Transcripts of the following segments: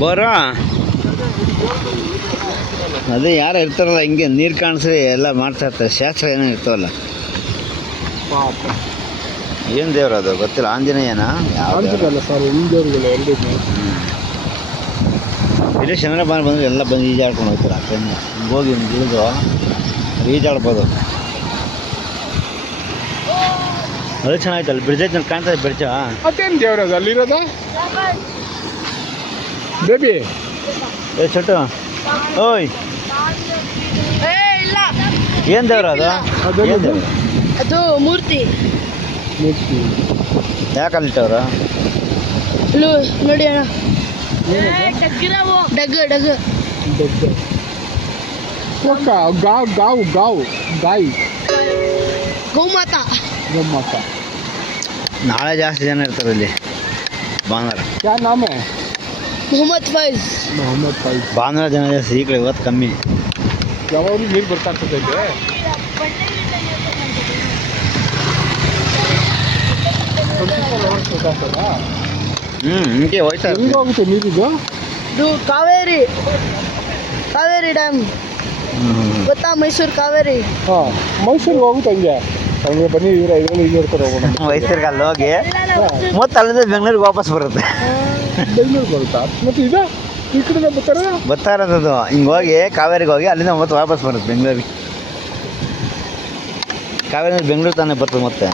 ಬೋರ ಅದೇ ಯಾರು ಇರ್ತಾರಲ್ಲ ಹಿಂಗೆ ನೀರು ಕಾಣಿಸಿ ಎಲ್ಲ ಮಾಡ್ತಾ ಇರ್ತಾರೆ, ಶಾಸ್ತ್ರ ಏನೋ ಇರ್ತಾವಲ್ಲ. ಏನು ದೇವ್ರ ಅದು ಗೊತ್ತಿಲ್ಲ, ಆಂಜನೇಯನ ಸರ್ ಇಲ್ಲಿ ಚಂದ್ರಪಾನ ಬಂದರೆ ಎಲ್ಲ ಬಂದು ಈಜಾಡ್ಕೊಂಡು ಹೋಗ್ತಾರೆ. ಆ ಕಡೆಯಿಂದ ಹಿಂಗೆ ಹೋಗಿ ಹಿಂಗೆ ಇಳಿದು ಈಜಾಡ್ಬೋದು. ಅದು ಚೆನ್ನಾಗಿತ್ತಲ್ಲ, ಬ್ರಿಡ್ಜ್ ಐತೆ ಕಾಣ್ತದೆ. ಬ್ರಿಡ್ಜ ಮತ್ತೇನು ದೇವ್ರ ಅದು ಅಲ್ಲಿರೋದು ಬೇಬಿ? ಏ ಚೊಟ್ಟು, ಓಯ್ ಏನು ದೇವ್ರ ಅದು? ಏನು ದೇವ್ರ ಅದು? ಮೂರ್ತಿ. ಯಾಕೆ ಅಲ್ಲಿಟ್ಟವ್ರು? ನೋಡಿ ಅಣ್ಣ, ಡಗ್ ಡಗ್ ಗಾವ್ ಗಾವ್ ಗಾವ್ ಗಾಯಿ ಗೋಮಾತ. ಗೋಮಾತ. ನಾಳೆ ಜಾಸ್ತಿ ಜನ ಇರ್ತಾರೆ ಇಲ್ಲಿ ಭಾನುವಾರ. ಯಾ ನಾಮ? ಮೊಹಮ್ಮದ್ ಫೈಜ್. ಮೊಹಮ್ಮದ್ ಫೈಜ್. ಭಾನುವಾರ ಜನ ಜಾಸ್ತಿ, ಈ ಕಡೆ ಇವತ್ತು ಕಮ್ಮಿ. ಯಾವಾಗಲೂ ನೀರು ಬರ್ತಾ ಇರ್ತದೆ ಇಲ್ಲಿ. ಹಿಂಗೆ ಹೋಯ್ತಾ ಹೆಂಗೆ ಹೋಗುತ್ತೆ ನೀರಿದು? ಇದು ಕಾವೇರಿ ಡ್ಯಾಮ್ ಗೊತ್ತಾ? ಮೈಸೂರು ಕಾವೇರಿ. ಹಾಂ, ಮೈಸೂರಿಗೆ ಹೋಗುತ್ತೆ ಹಂಗೆ. ಹಂಗೆ ಬನ್ನಿ ಇದರಲ್ಲಿ ಇದು ಇರ್ತಾರೆ ಹೋಗೋಣ. ಮೈಸೂರಿಗೆ ಅಲ್ಲಿ ಹೋಗಿ ಮತ್ತೆ ಅಲ್ಲಿಂದ ಬೆಂಗಳೂರಿಗೆ ವಾಪಸ್ ಬರುತ್ತೆ. ಬೆಂಗಳೂರಿಗೆ ಬರುತ್ತಾ? ಮತ್ತು ಇದು ಈ ಕಡೆ ಬರ್ತಾ ಇರೋದು ಹಿಂಗೆ ಹೋಗಿ ಕಾವೇರಿಗೆ ಹೋಗಿ ಅಲ್ಲಿಂದ ಮತ್ತೆ ವಾಪಸ್ ಬರುತ್ತೆ ಬೆಂಗಳೂರಿಗೆ. ಕಾವೇರಿ ಬೆಂಗಳೂರು ತಾನೇ ಬರ್ತದೆ ಮತ್ತೆ.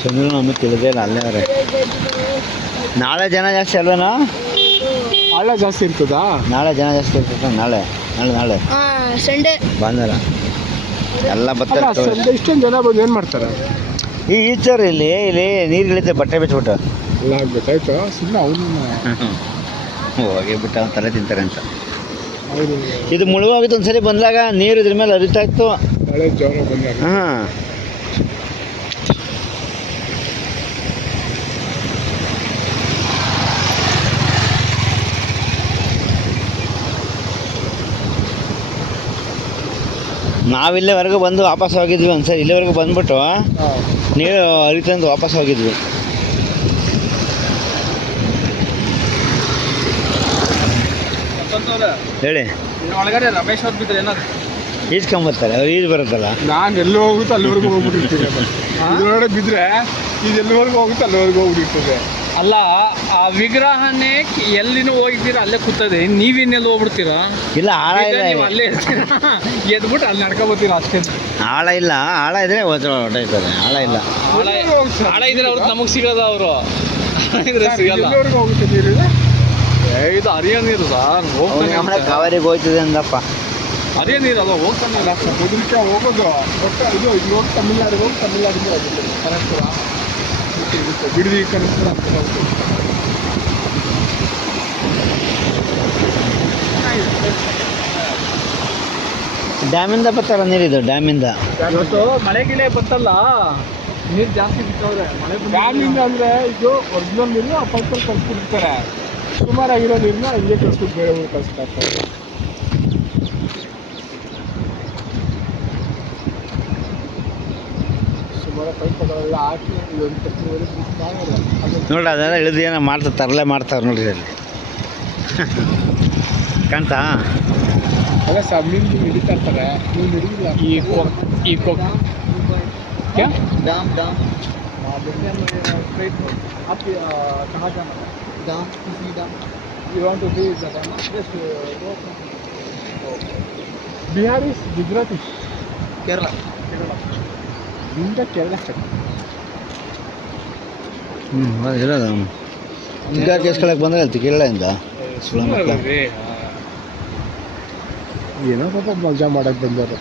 ಚಂದ್ರನ ನಮಗೆ ತಿಳಿದೇ ಇಲ್ಲ, ಅಲ್ಲೇ ಅವರೇ. ನಾಳೆ ಜನ ಜಾಸ್ತಿ ಅಲ್ವೇನಾ? ಹಳ್ಳ ಜಾಸ್ತಿ ಇರ್ತದಾ? ನಾಳೆ ಜನ ಜಾಸ್ತಿ ಇರ್ತದೆ. ನಾಳೆ ಸಂಡೇ ಭಾನುವಾರ ಎಲ್ಲ ಬರ್ತಾರೆ. ಇಷ್ಟೊಂದು ಜನ ಬಂದು ಏನು ಮಾಡ್ತಾರೆ? ಈ ಈಚರ್ ಇಲ್ಲಿ ನೀರು ಇಳಿತೆ, ಬಟ್ಟೆ ಬಿಚ್ಬಿಟ್ಟು ಎಲ್ಲ ಗೊತ್ತಾಯ್ತು. ಸುಮ್ಮನೆ ಅವನು ಹೋಗಿ ಬಿಟ್ಟು ಅವ್ನು ತಲೆ ತಿಂತಾರೆ ಅಂತ. ಅವರು ಇದು ಮುಳುಗೋಗಿತ್ತು ಒಂದ್ಸರಿ ಬಂದಾಗ, ನೀರು ಇದ್ರ ಮೇಲೆ ಹರಿತಾ ಇತ್ತು. ಮಳೆ ಜೋರ ಬಂದಾಗ. ಹಾಂ, ನಾವಿಲ್ಲೇವರೆಗೂ ಬಂದು ವಾಪಸ್ ಹೋಗಿದ್ವಿ ಒಂದ್ಸರಿ. ಇಲ್ಲಿವರೆಗೂ ಬಂದ್ಬಿಟ್ಟು ನೀರು ಹರಿತಂದು ವಾಪಸ್ ಹೋಗಿದ್ವಿ. ಹೇಳಿ, ಒಳಗಡೆ ರಮೇಶ್ ಅವ್ರು ಬಿದ್ದರೆ ಏನಾದ್ರು ಈಜ್ಕೊಂಬರ್ತಾರೆ ಅವ್ರು, ಈಜು ಬರುತ್ತಲ್ಲ. ನಾನು ಎಲ್ಲಿ ಹೋಗುತ್ತೆ ಅಲ್ಲಿವರೆಗೂ ಹೋಗ್ಬಿಟ್ಟಿರ್ತೀನಿ. ಇದರೊಳಗಡೆ ಬಿದ್ದರೆ ಇದೆಲ್ಲಿವರೆಗೂ ಹೋಗುತ್ತೆ ಅಲ್ಲಿವರೆಗೂ ಹೋಗ್ಬಿಟ್ಟಿರ್ತದೆ. ಅಲ್ಲ, ಆ ವಿಗ್ರಹನೇ ಎಲ್ಲಿನೂ ಹೋಗಿದ್ದೀರ ಅಲ್ಲೇ ಕೂತದೆ, ನೀವಿನ್ನೆಲ್ಲಿ ಹೋಗ್ಬಿಡ್ತೀರಾ? ಇಲ್ಲ, ಆಳ ಇಲ್ಲ, ನೀವು ಅಲ್ಲೇ ಎದ್ಬಿಟ್ಟು ಅಲ್ಲಿ ನಡ್ಕೊಬೋತೀರ ಅಷ್ಟೇ. ಆಳ ಇಲ್ಲ. ಆಳ ಇದ್ರೆ ಹೊಟ್ಟೈತದೆ, ಆಳ ಇಲ್ಲ. ಆಳ ಇದ್ರೆ ಅವ್ರಿಗೆ ನಮಗೆ ಸಿಗೋದ, ಅವರು ಇದ್ರೆ ಸಿಗಲ್ಲ. ಎಲ್ಲಿವರೆಗೂ ಹೋಗುತ್ತೆ ನೀರು? ಇದು ಹರಿಯೋ ನೀರು ಸರ್, ಹೋಗ್ತಾನೆ. ಕಾವೇರಿಗೆ ಹೋಯ್ತದೆ ಅಂದಪ್ಪ. ಹರಿಯೋ ನೀರು ಅಲ್ಲ, ಹೋಗ್ತಾನೆ ಇಲ್ಲ. ಮುದುಕ ಹೋಗೋದು ಒಟ್ಟು ಇದು ಇಲ್ಲಿ ಹೋಗಿ ತಮಿಳ್ನಾಡಿಗೆ ಹೋಗಿ ತಮಿಳ್ನಾಡಿಗೆ ಹೋಗುತ್ತೆ. ಕನಕಪುರ ಬಿಡದಿ ಕನಕಪುರ ಅಂತ ಹೋಗುತ್ತೆ. ಡ್ಯಾಮಿಂದ ಬರ್ತಾರ ನೀರಿದು, ಡ್ಯಾಮಿಂದ. ಇವತ್ತು ಮಳೆ ಗಿಳೆ ಬಂತಲ್ಲ, ನೀರು ಜಾಸ್ತಿ ಬಿಟ್ಟವ್ರೆ. ಮಳೆ ಡ್ಯಾಮಿಂದ ಅಂದರೆ ಇದು ಒರಿಜಿನಲ್ ನೀರು ಆ ಪೈಪಲ್ಲಿ ಕಳಿಸ್ಬಿಡ್ತಾರೆ. ಸುಮಾರಾಗಿರೋ ನೀರನ್ನ ಇಲ್ಲೇ ಕಳಿಸ್ಬಿಟ್ಟು ಬೇರೆ ಊರು ಕಳಿಸ್ತಾ ಇರ್ತಾರೆ. ಸುಮಾರು ಪೈಪಗಳೆಲ್ಲ ಹಾಕಿ ನೋಡ್ರಿ, ಅದೆಲ್ಲ ಇಳಿದು ಏನೋ ಮಾಡ್ತಾರೆ, ತರಲೆ ಮಾಡ್ತಾರೆ ನೋಡ್ರಿ ಅಲ್ಲಿ. ಕಾಣ್ತಾ? ಅಲ್ಲ ಸರ್, ಮೀನು ಹಿಡಿತಾ ಇರ್ತಾರೆ. ಮೀನು ಹಿಡಿದಿಲ್ಲ. ಈ ಕೊಕ್ ಡ್ಯಾಮ್ आप कहाँ जाना है? डैम, किसी dam you want to see the dam? Just go from Bihar is Gujarat is Kerala. India Kerala state. ಇರೋದು ಈಗ ಕೇಸ್ಕೊಳಕ್ಕೆ ಬಂದ್ರೆ ಹೇಳ್ತಿ ಕೇರಳದಿಂದ. ಏನೋ ಪಾಪ ಮಜಾ ಮಾಡಕ್ಕೆ ಬಂದವರು.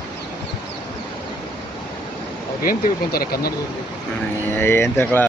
ಅವ್ರು ಏನು ತಿಳ್ಕೊಂತಾರೆ ಕನ್ನಡದಲ್ಲಿ? ಏನು ತಿಳ್ಕೊಳ